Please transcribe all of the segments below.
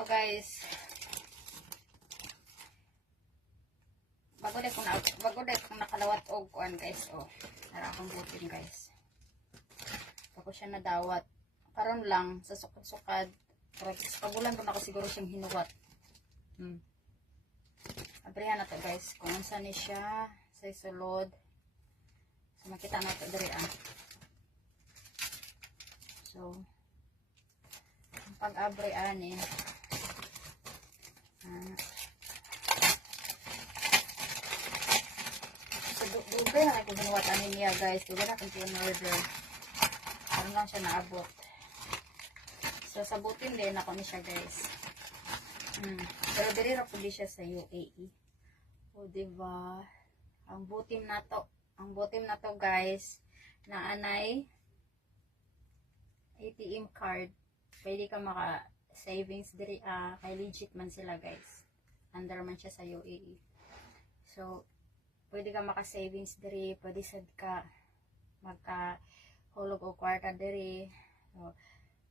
So guys, bago dahil kung nakalawat og kuan guys, oh. Nara akong butin guys. Bago siya nadawat. Karon lang sa sukad-sukad. Pagulan ko na ako siguro siyang hinuwat. Abrihan na to guys. Kung saan ni siya sa sulod. So makita na to diri So ang pag-abri ani so dugay na ako hinuwat ani niya guys. Dugay na akong in-order. Karon lang siya naabot. So, sabutin din ako ni siya, guys. Pero, diri ra po di siya sa UAE. O, diba? Ang butim na to, guys, na anay ATM card. Pwede ka maka-savings diri. Kay legit man sila, guys. Under man siya sa UAE. So, pwede ka maka-savings diri. Pwede sad ka magka-hulog o kwarta diri. So,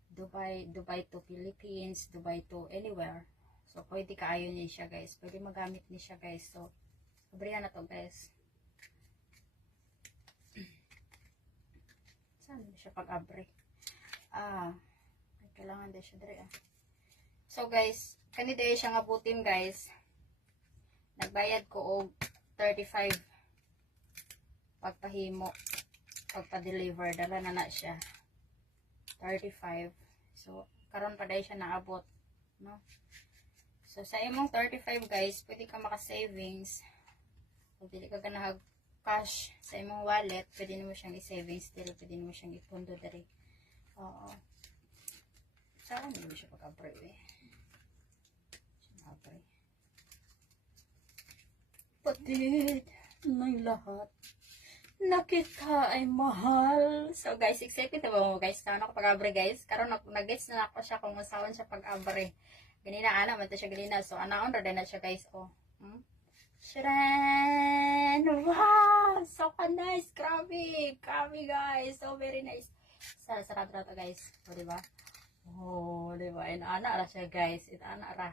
Dubai to Philippines, Dubai to anywhere. So, pwede kaayon niya siya, guys. Pwede magamit niya siya, guys. So, abrihan na to, guys. Saan siya pag-abre? Kailangan din siya dali, So, guys, kanina siya nga butim, guys. Nagbayad ko og 35 pagpahimo, pagpa-deliver. Dala na siya. 35. So, karon pa dahil siya naabot, no? So, sa imong 35, guys, pwede ka maka-savings. Kung pwede ka ganahag cash sa imong wallet, pwede mo siyang i-savings dito, pwede mo siyang ipundo dito. Oo. Saan mo siya pag-abre, Patid ng lahat na kita ay mahal. So guys, excited na ba mo guys? Saan ako pag-abre guys? Karon nag-gets na ako siya kung masawan siya pag-abre. Ganina ana man to siya ganina. So anaon ra na siya guys. Oh. Sharan! Wow! So nice! Grabe! Grabe guys! So very nice. Sarap na to guys. O diba? Oh, diba? Inaana ra siya guys. Inaana ra.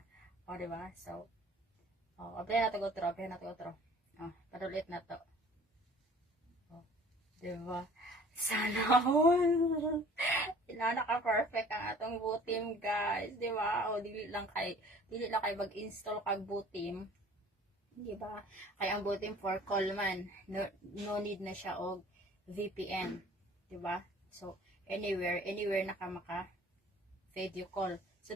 O diba? So, apply na to go through. Apply na to go through. Padulit na to. Diba? Sana all. Naka-perfect ang atong butim, guys. Diba? O, dili lang kay mag-install kag butim. Diba? Kay ang butim for call man. No need na siya og VPN. Diba? So, anywhere na ka maka video call.